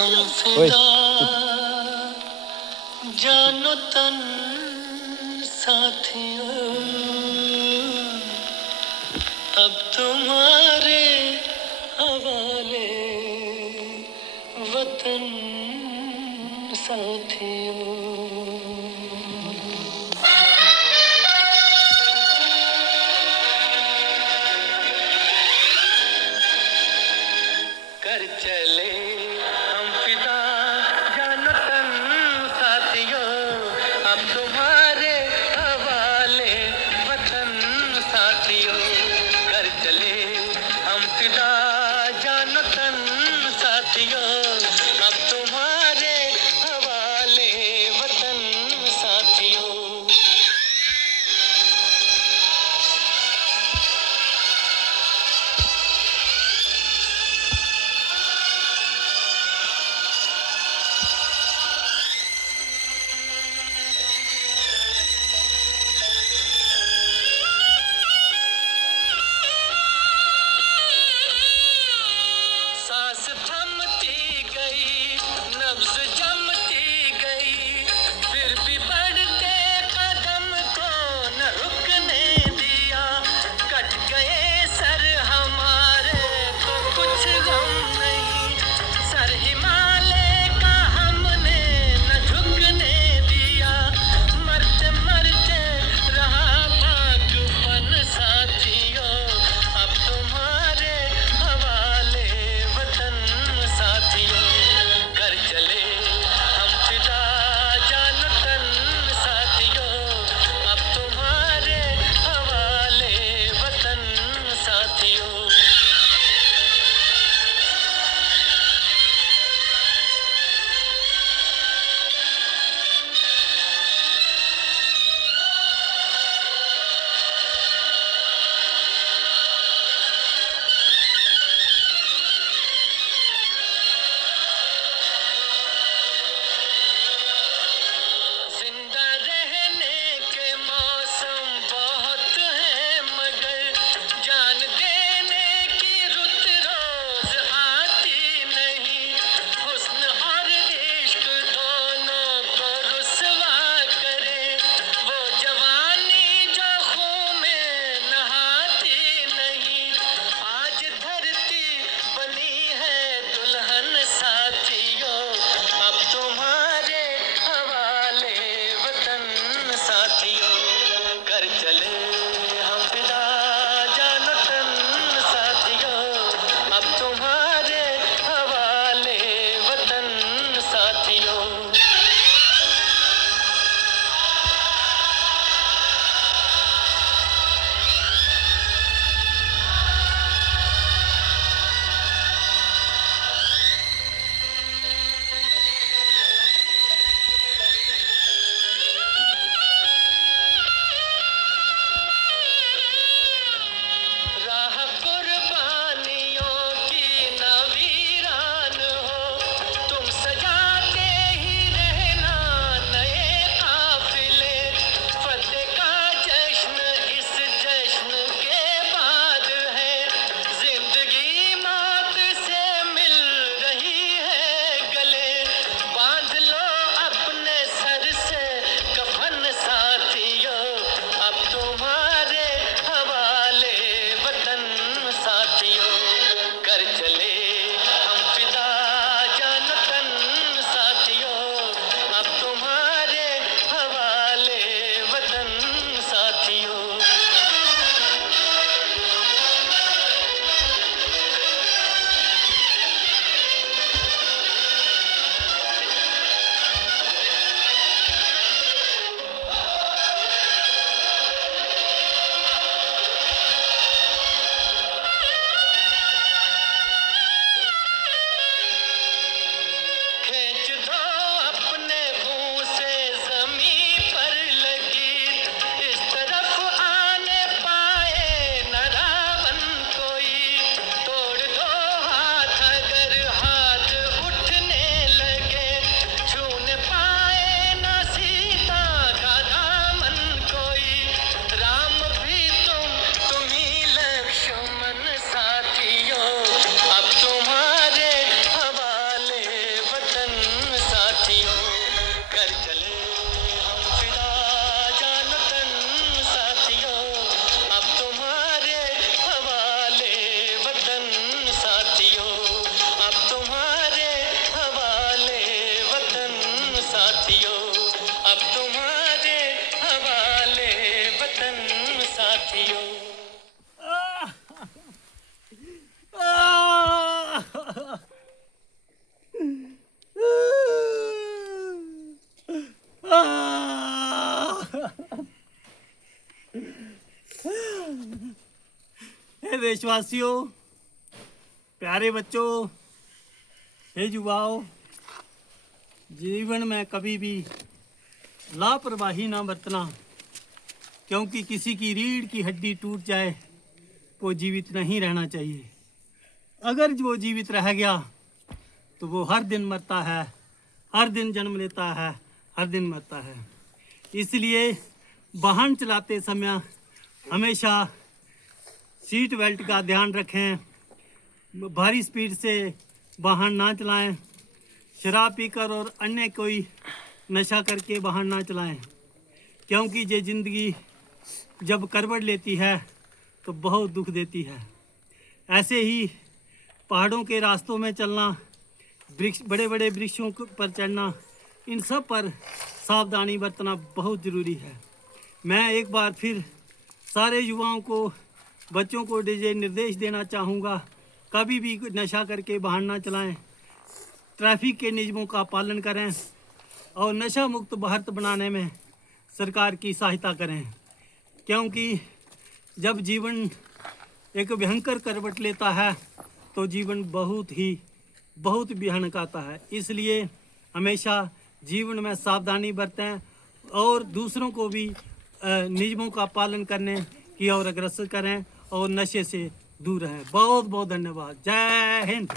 हम ओए फिदा जानो तन साथियों, अब तुम्हारे हवाले वतन साथियों। कर चले हम फिदा जानो तन साथियों, अब तुम्हारे हवाले वतन साथियों। कर चले हम फिदा जानो तन साथियों, अब तुम्हारे हवाले वतन साथियों। सांस थमती गई, नब्ज जमती गई, फिर भी बढ़ते कदम को न रुकने दिया। कट गए सर हमारे तो कुछ गम नहीं, सर हिमालय का हमने न झुकने दिया। मरते मरते रहा भागपन साथियों, अब तुम्हारे हवाले वतन साथियों। कर चले देशवासियों, प्यारे बच्चों, हे युवाओं, जीवन में कभी भी लापरवाही ना बरतना, क्योंकि किसी की रीढ़ की हड्डी टूट जाए वो जीवित नहीं रहना चाहिए। अगर वो जीवित रह गया तो वो हर दिन मरता है, हर दिन जन्म लेता है, हर दिन मरता है। इसलिए वाहन चलाते समय हमेशा सीट बेल्ट का ध्यान रखें, भारी स्पीड से वाहन ना चलाएं, शराब पीकर और अन्य कोई नशा करके वाहन ना चलाएं, क्योंकि ये ज़िंदगी जब करवट लेती है तो बहुत दुख देती है। ऐसे ही पहाड़ों के रास्तों में चलना, वृक्ष, बड़े बड़े वृक्षों पर चढ़ना, इन सब पर सावधानी बरतना बहुत ज़रूरी है। मैं एक बार फिर सारे युवाओं को, बच्चों को ये निर्देश देना चाहूँगा, कभी भी नशा करके वाहन ना चलाएं, ट्रैफिक के नियमों का पालन करें और नशा मुक्त भारत बनाने में सरकार की सहायता करें, क्योंकि जब जीवन एक भयंकर करवट लेता है तो जीवन बहुत भयानक आता है। इसलिए हमेशा जीवन में सावधानी बरतें और दूसरों को भी नियमों का पालन करने की ओर अग्रसर करें और नशे से दूर रहें। बहुत बहुत धन्यवाद। जय हिंद।